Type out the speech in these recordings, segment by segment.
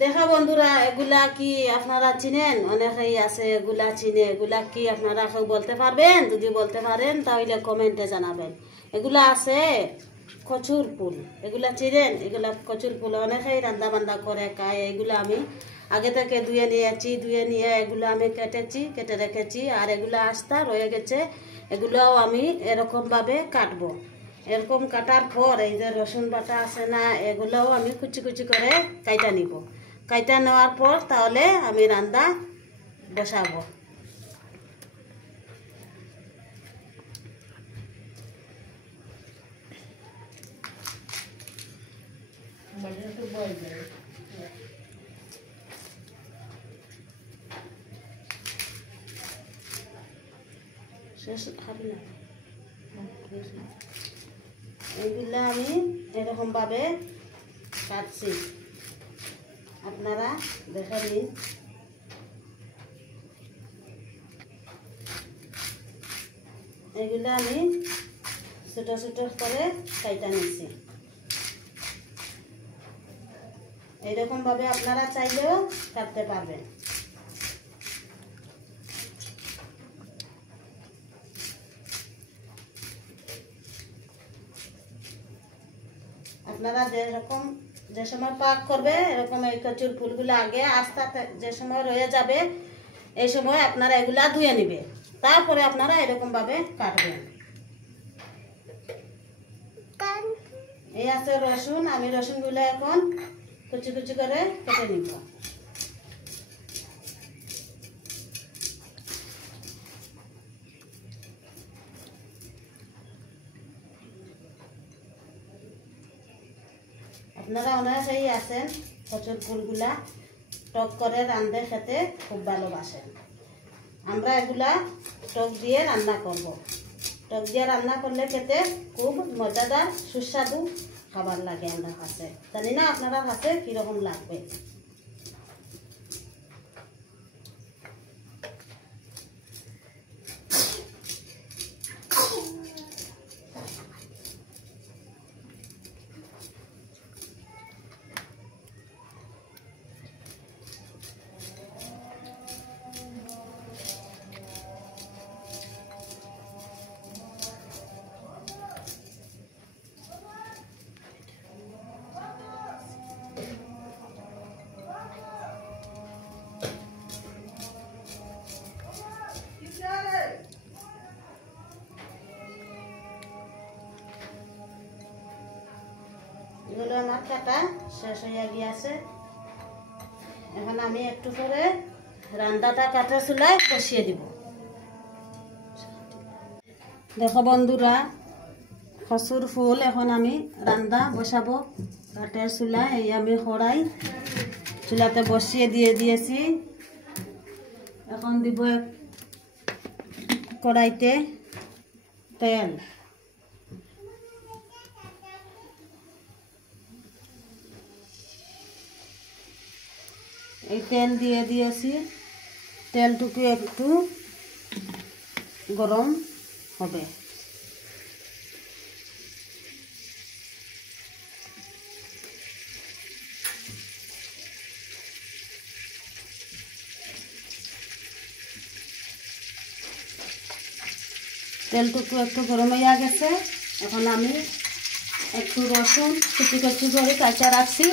দেখা বন্ধুরা, এগুলা কি আপনারা চিনেন? অনেকেই আছে এগুলা চিনে। এগুলা কি আপনারা কেউ বলতে পারবেন? যদি বলতে পারেন তাহলে কমেন্টে জানাবেন। এগুলা আছে কচুর ফুল। এগুলা চিনেন? এগুলা কচুর ফুল অনেকেই রান্না বান্না করে খায়। এগুলা আমি আগে থেকে ধুয়ে নিয়েছি। ধুয়ে নিয়ে এগুলো আমি কেটে রেখেছি। আর এগুলা আস্তা রয়ে গেছে, এগুলাও আমি এরকমভাবে কাটবো। এরকম কাটার পর এই যে রসুন বাটা আছে না, এগুলোও আমি কুচি কুচি করে কাইটা নিব। কাইটা নেওয়ার পর তাহলে আমি রান্না বসাবো। এইগুলা আমি এরকমভাবে কাটছি, আপনারা দেখে নিন। এগুলা আমি ছোট ছোট করে কাইটা নিচ্ছি। এইরকমভাবে আপনারা চাইলেও কাটতে পারবেন। আপনারা যে সময় পাক করবে এরকম এই কচুর ফুলগুলো আগে আস্তে যে সময় রয়ে যাবে, এই সময় আপনারা এগুলা ধুয়ে নিবে। তারপরে আপনারা এরকম ভাবে কাটবেন। এই আছে রসুন, আমি রসুনগুলো এখন কুচি কুচি করে কেটে নিব। আপনারা অনেকেই আছেন কচুর ফুলগুলা টক করে রান্ধে খেতে খুব ভালোবাসেন। আমরা এগুলা টক দিয়ে রান্না করব। টক দিয়ে রান্না করলে খেতে খুব মজাদার সুস্বাদু খাবার লাগে আমরা কাছে। জানি না আপনারা কাছে কীরকম লাগবে। এগুলো আমার কাটা শেষ হয়ে গিয়েছে। এখন আমি একটু করে রান্নাটা কাটা চুলায় বসিয়ে দিব। দেখো বন্ধুরা, কচুর ফুল এখন আমি রান্না বসাবো কাঠের চুলায়। এই আমি কড়াই চুলাতে বসিয়ে দিয়েছি। এখন দিব কড়াইতে তেল। এই তেল দিয়ে দিয়েছি। তেলটুকু একটু গরম হবে। তেলটুকু একটু গরম হয়ে গেছে। এখন আমি একটু রসুন কুচি কুচি করে কাঁচা রাখছি,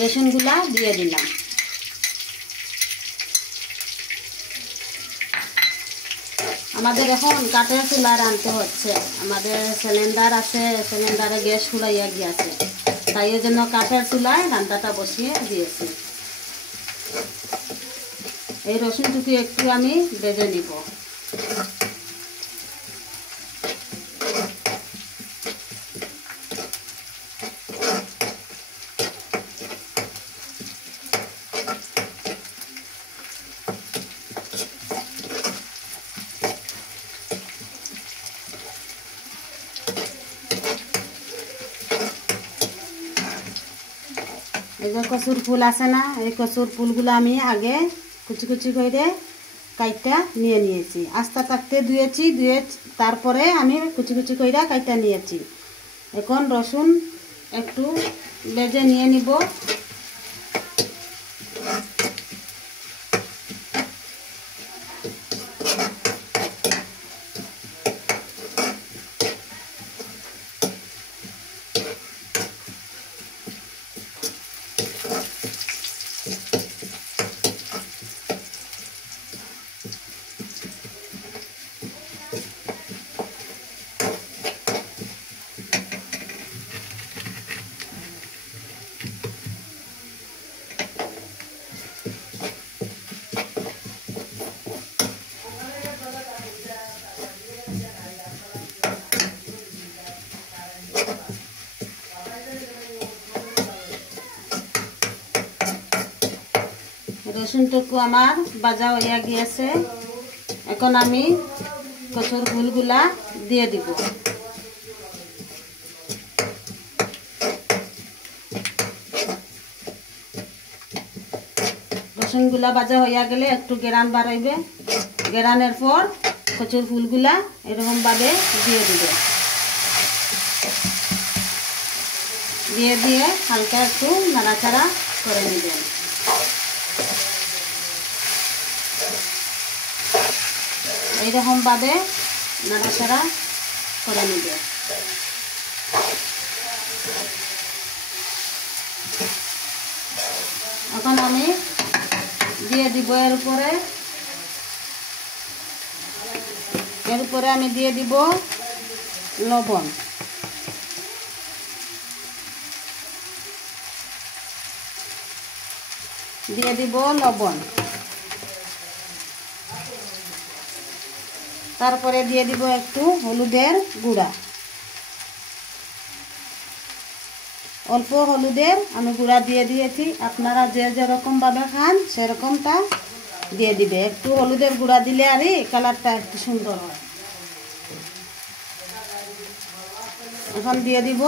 রসুনগুলা দিয়ে দিলাম। আমাদের এখন কাঠের চুলা রাঁধতে হচ্ছে। আমাদের সিলিন্ডার আছে, সিলিন্ডারে গ্যাস ফুরাইয়া গিয়েছে, তাই এই জন্য কাঠের চুলায় রান্নাটা বসিয়ে দিয়েছি। এই রসুনটুকু একটু আমি ভেজে নিব। এই যে কচুর ফুল আছে না, এই কচুর ফুলগুলো আমি আগে কুচি কুচি করে কাইটা নিয়েছি। আস্তা থাকতে ধুয়েছি, তারপরে আমি কুচি কুচি করে কাইটা নিয়েছি। এখন রসুন একটু ভেজে নিয়ে নিব। রসুনটুকু আমার ভাজা হইয়া গিয়েছে। এখন আমি কচুর ফুলগুলা দিয়ে দিব। রসুনগুলা ভাজা হইয়া গেলে একটু গেরান বাড়াইবে। গেরানের পর কচুর ফুলগুলা এরকম ভাবে দিয়ে দিবে। দিয়ে হালকা একটু নাড়াচাড়া করে নেবেন। এইরকম ভাবে নাড়াচাড়া করে নেবে। এখন আমি দিয়ে দিব এর উপরে আমি দিয়ে দিব লবণ। দিয়ে দিব লবণ। তারপরে দিয়ে দিব একটু হলুদের গুঁড়া। অল্প হলুদের আমি গুঁড়া দিয়ে দিয়েছি। আপনারা যে যেরকম ভাবে খান সেরকমটা দিয়ে দিবে। একটু হলুদের গুঁড়া দিলে আর কালারটা একটু সুন্দর হয়। এখন দিয়ে দিব